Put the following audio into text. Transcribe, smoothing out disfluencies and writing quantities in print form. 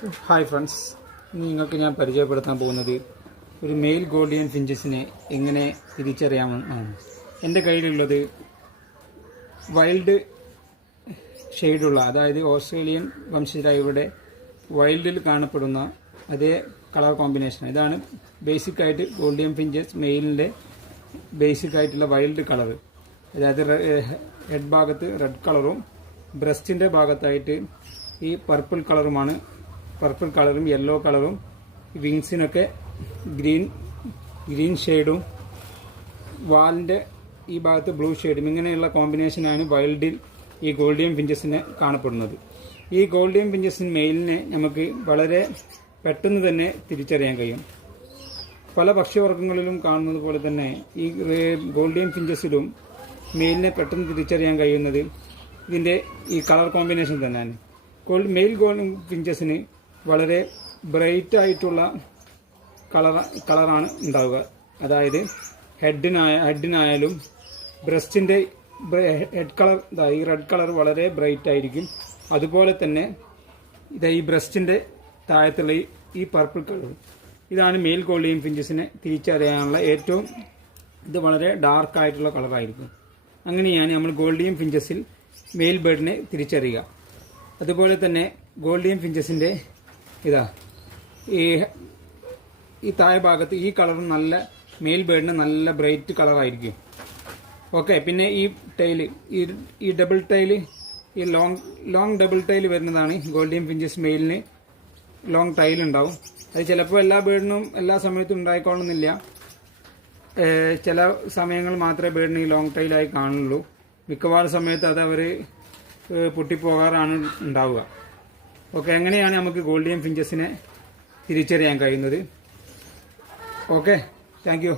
Hi friends, നിങ്ങൾക്ക് ഞാൻ പരിചയപ്പെടുത്താൻ പോകുന്നത് ഒരു മെയിൽ ഗോൾഡിയൻ ഫിഞ്ചസിനെ എങ്ങനെ തിരിച്ചറിയാമെന്നാണ്. എൻ്റെ കയ്യിലുള്ളത് വൈൽഡ് ഷെയ്ഡുള്ള, അതായത് ഓസ്ട്രേലിയൻ വംശജരായവരുടെ വൈൽഡിൽ കാണപ്പെടുന്ന അതേ കളർ കോമ്പിനേഷൻ. ഇതാണ് ബേസിക്കായിട്ട് ഗോൾഡിയൻ ഫിഞ്ചസ് മെയിലിൻ്റെ ബേസിക്കായിട്ടുള്ള വൈൽഡ് കളർ. അതായത് ഹെഡ് ഭാഗത്ത് റെഡ് കളറും ബ്രസ്റ്റിൻ്റെ ഭാഗത്തായിട്ട് ഈ പർപ്പിൾ കളറുമാണ്. പർപ്പിൾ കളറും യെല്ലോ കളറും, വിങ്സിനൊക്കെ ഗ്രീൻ ഷെയ്ഡും, വാലിൻ്റെ ഈ ഭാഗത്ത് ബ്ലൂ ഷെയ്ഡും, ഇങ്ങനെയുള്ള കോമ്പിനേഷനാണ് വൈൽഡിൽ ഈ ഗോൾഡിയൻ ഫിഞ്ചസിന് കാണപ്പെടുന്നത്. ഈ ഗോൾഡിയൻ ഫിഞ്ചസിന് മെയിലിനെ നമുക്ക് വളരെ പെട്ടെന്ന് തന്നെ തിരിച്ചറിയാൻ കഴിയും. പല ഭക്ഷ്യവർഗ്ഗങ്ങളിലും കാണുന്നത് പോലെ തന്നെ ഈ ഗോൾഡിയൻ ഫിഞ്ചസിലും മെയിലിനെ പെട്ടെന്ന് തിരിച്ചറിയാൻ കഴിയുന്നത് ഇതിൻ്റെ ഈ കളർ കോമ്പിനേഷൻ തന്നെയാണ്. മെയിൽ ഗോൾഡൻ ഫിഞ്ചസിന് വളരെ ബ്രൈറ്റ് ആയിട്ടുള്ള കളറാണ് ഉണ്ടാവുക. അതായത് ഹെഡിനായാലും ബ്രസ്റ്റിൻ്റെ ഹെഡ് കളർ, ഈ റെഡ് കളർ വളരെ ബ്രൈറ്റ് ആയിരിക്കും. അതുപോലെ തന്നെ ഈ ബ്രസ്റ്റിൻ്റെ താഴത്തുള്ള ഈ പർപ്പിൾ കളർ, ഇതാണ് മെയിൽ ഗോൾഡിയൻ ഫിഞ്ചസിനെ തിരിച്ചറിയാനുള്ള ഏറ്റവും, ഇത് വളരെ ഡാർക്ക് ആയിട്ടുള്ള കളറായിരിക്കും. അങ്ങനെയാണ് നമ്മൾ ഗോൾഡിയൻ ഫിഞ്ചസിൽ മെയിൽ ബേർഡിനെ തിരിച്ചറിയുക. അതുപോലെ തന്നെ ഗോൾഡിയൻ ഫിഞ്ചസിൻ്റെ ഈ താഴെ ഭാഗത്ത് ഈ കളറും നല്ല മെയിൽ ബേർഡിന് നല്ല ബ്രൈറ്റ് കളറായിരിക്കും. ഓക്കെ, പിന്നെ ഈ ടൈല്, ഈ ഡബിൾ ടൈല്, ഈ ലോങ് ഡബിൾ ടൈല് വരുന്നതാണ് ഗോൾഡിയൻ ഫിഞ്ചസ് മെയിലിന്. ലോങ് ടൈൽ ഉണ്ടാവും. അത് ചിലപ്പോൾ എല്ലാ ബേർഡിനും എല്ലാ സമയത്തും ഉണ്ടായിക്കൊള്ളുന്നില്ല. ചില സമയങ്ങൾ മാത്രമേ ബേർഡിന് ഈ ലോങ് ടൈലായി കാണുള്ളൂ. മിക്കവാറും സമയത്ത് അത് അവർ പൊട്ടിപ്പോകാറാണ് ഉണ്ടാവുക. ഓക്കെ, അങ്ങനെയാണ് നമുക്ക് ഗോൾഡിയൻ ഫിഞ്ചസിനെ തിരിച്ചറിയാൻ കഴിയുന്നത്. Okay, thank you.